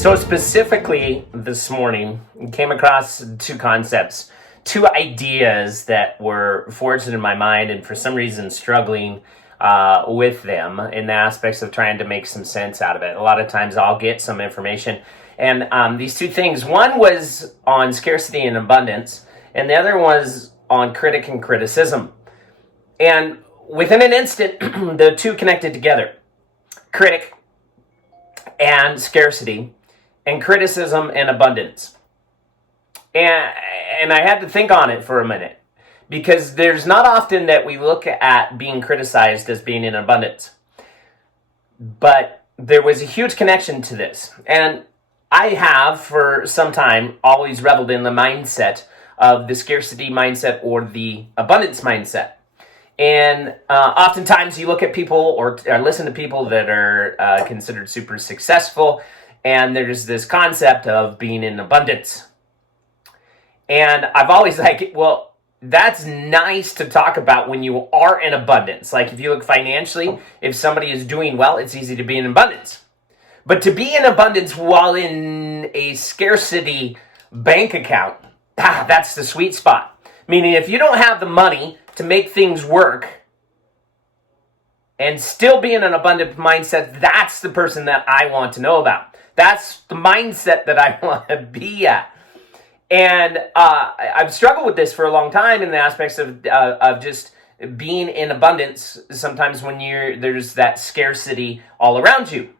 So specifically this morning, I came across two concepts, two ideas that were forged in my mind and for some reason struggling with them in the aspects of trying to make some sense out of it. A lot of times I'll get some information and these two things, one was on scarcity and abundance and the other was on critic and criticism. And within an instant, the two connected together. Critic and scarcity and criticism and abundance. And I had to think on it for a minute because there's not often that we look at being criticized as being in abundance. But there was a huge connection to this. And I have for some time always reveled in the mindset of the scarcity mindset or the abundance mindset. And oftentimes you look at people or listen to people that are considered super successful, and there's this concept of being in abundance. And I've always well, that's nice to talk about when you are in abundance. Like if you look financially, if somebody is doing well, it's easy to be in abundance. But to be in abundance while in a scarcity bank account, that's the sweet spot. Meaning if you don't have the money to make things work and still be in an abundant mindset, that's the person that I want to know about. That's the mindset that I want to be at. And I've struggled with this for a long time in the aspects of just being in abundance sometimes when there's that scarcity all around you.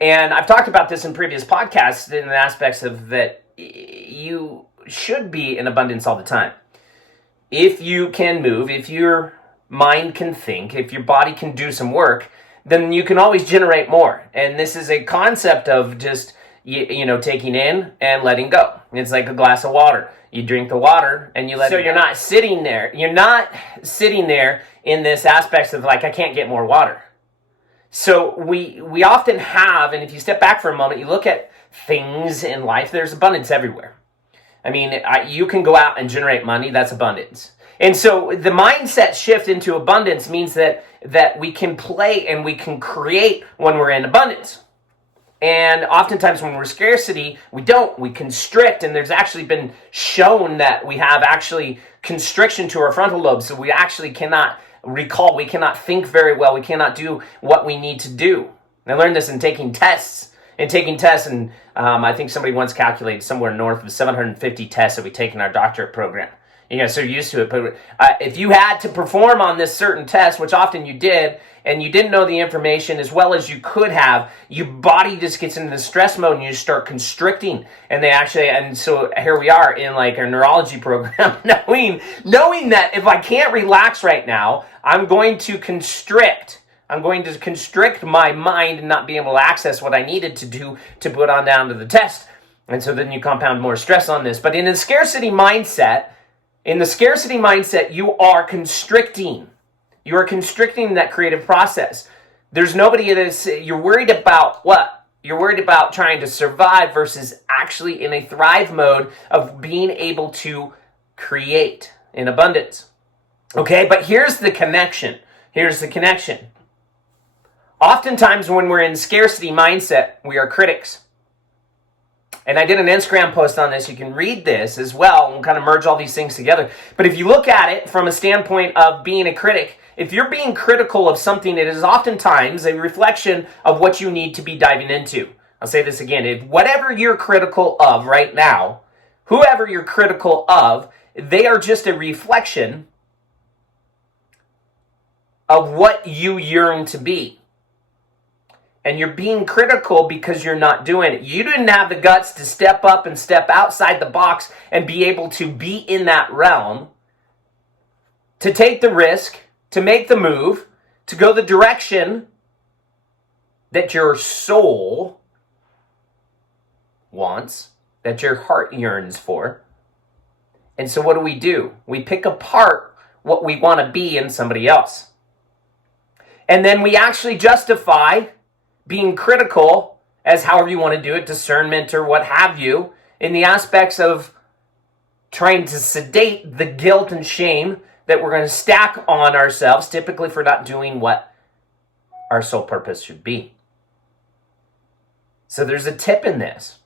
And I've talked about this in previous podcasts in the aspects of that you should be in abundance all the time. If you can move, if your mind can think, if your body can do some work, then you can always generate more. And this is a concept of just, taking in and letting go. It's like a glass of water. You drink the water and you let it go. So you're not sitting there. You're not sitting there in this aspect of I can't get more water. So we often have, and if you step back for a moment, you look at things in life, there's abundance everywhere. I mean, you can go out and generate money, that's abundance. And so the mindset shift into abundance means that we can play and we can create when we're in abundance. And oftentimes when we're scarcity, we constrict, and there's actually been shown that we have actually constriction to our frontal lobe, so we actually cannot recall, we cannot think very well, we cannot do what we need to do. And I learned this in taking tests. And I think somebody once calculated somewhere north of 750 tests that we take in our doctorate program. So you're used to it. But if you had to perform on this certain test, which often you did, and you didn't know the information as well as you could have, your body just gets into the stress mode and you start constricting. And so here we are in our neurology program, knowing that if I can't relax right now, I'm going to constrict. I'm going to constrict my mind and not be able to access what I needed to do to put on down to the test. And so then you compound more stress on this. But in the scarcity mindset, you are constricting. You are constricting that creative process. There's nobody you're worried about what? You're worried about trying to survive versus actually in a thrive mode of being able to create in abundance. Okay, but here's the connection. Oftentimes when we're in scarcity mindset, we are critics. And I did an Instagram post on this. You can read this as well and kind of merge all these things together. But if you look at it from a standpoint of being a critic, if you're being critical of something, it is oftentimes a reflection of what you need to be diving into. I'll say this again. If whatever you're critical of right now, whoever you're critical of, they are just a reflection of what you yearn to be. And you're being critical because you're not doing it. You didn't have the guts to step up and step outside the box and be able to be in that realm, to take the risk, to make the move, to go the direction that your soul wants, that your heart yearns for. And so what do? We pick apart what we want to be in somebody else. And then we actually justify being critical as however you want to do it, discernment or what have you, in the aspects of trying to sedate the guilt and shame that we're going to stack on ourselves, typically for not doing what our sole purpose should be. So there's a tip in this.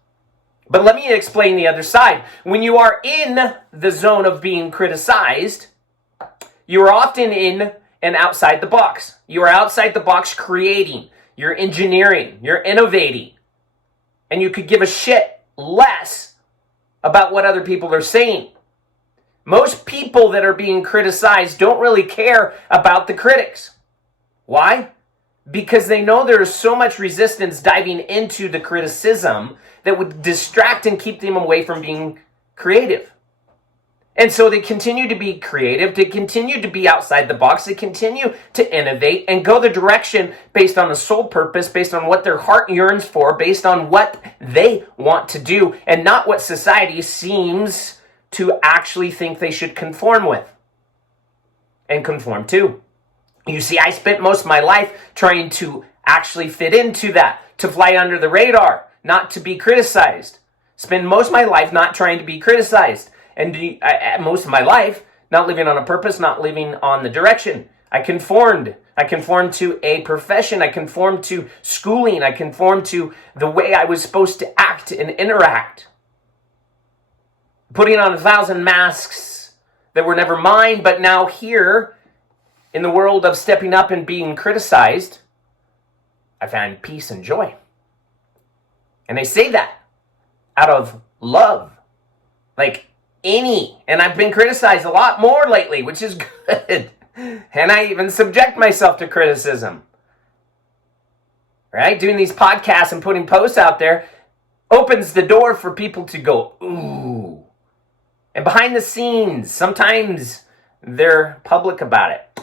But let me explain the other side. When you are in the zone of being criticized, you are often in and outside the box. You are outside the box creating. You're engineering. You're innovating. And you could give a shit less about what other people are saying. Most people that are being criticized don't really care about the critics. Why? Because they know there is so much resistance diving into the criticism that would distract and keep them away from being creative. And so they continue to be creative, they continue to be outside the box, they continue to innovate and go the direction based on the sole purpose, based on what their heart yearns for, based on what they want to do, and not what society seems to actually think they should conform with and conform to. You see, I spent most of my life trying to actually fit into that, to fly under the radar, not to be criticized. Spend most of my life not trying to be criticized. And most of my life, not living on a purpose, not living on the direction. I conformed. I conformed to a profession. I conformed to schooling. I conformed to the way I was supposed to act and interact. Putting on 1,000 masks that were never mine, but now here, in the world of stepping up and being criticized, I find peace and joy. And I say that out of love. And I've been criticized a lot more lately, which is good. And I even subject myself to criticism. Right? Doing these podcasts and putting posts out there opens the door for people to go, ooh. And behind the scenes, sometimes they're public about it.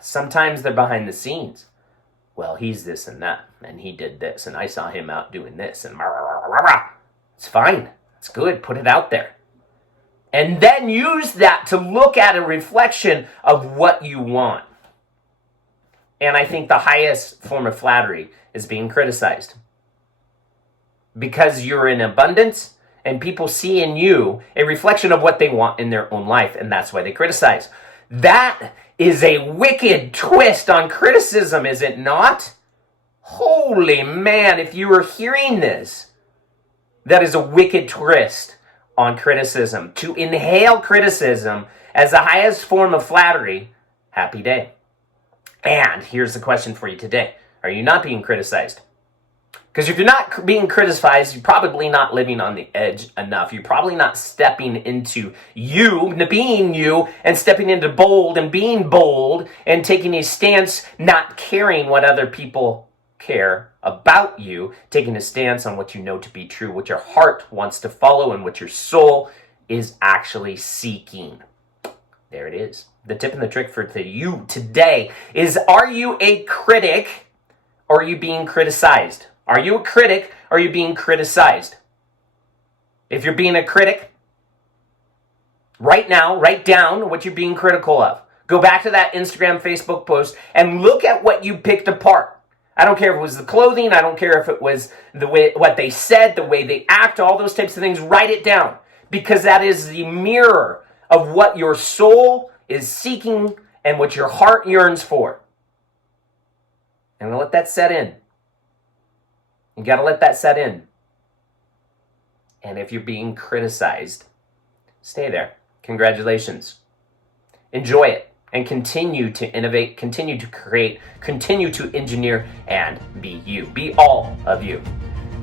Sometimes they're behind the scenes. Well, he's this and that, and he did this, and I saw him out doing this, and it's fine. It's good. Put it out there. And then use that to look at a reflection of what you want. And I think the highest form of flattery is being criticized. Because you're in abundance, and people see in you a reflection of what they want in their own life, and that's why they criticize. That is a wicked twist on criticism, is it not? Holy man, if you were hearing this, that is a wicked twist on criticism. To inhale criticism as the highest form of flattery, happy day. And here's the question for you today. Are you not being criticized? Because if you're not being criticized, you're probably not living on the edge enough. You're probably not stepping into you, being you, and stepping into bold and being bold and taking a stance, not caring what other people care about you, taking a stance on what you know to be true, what your heart wants to follow, and what your soul is actually seeking. There it is. The tip and the trick for you today is, are you a critic or are you being criticized? Are you a critic or are you being criticized? If you're being a critic, right now, write down what you're being critical of. Go back to that Instagram, Facebook post and look at what you picked apart. I don't care if it was the clothing. I don't care if it was the way what they said, the way they act, all those types of things. Write it down, because that is the mirror of what your soul is seeking and what your heart yearns for. And let that set in. You got to let that set in. And if you're being criticized, stay there. Congratulations. Enjoy it. And continue to innovate, continue to create, continue to engineer, and be you. Be all of you.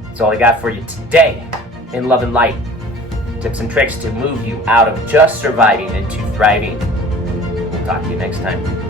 That's all I got for you today in Love and Light. Tips and tricks to move you out of just surviving into thriving. We'll talk to you next time.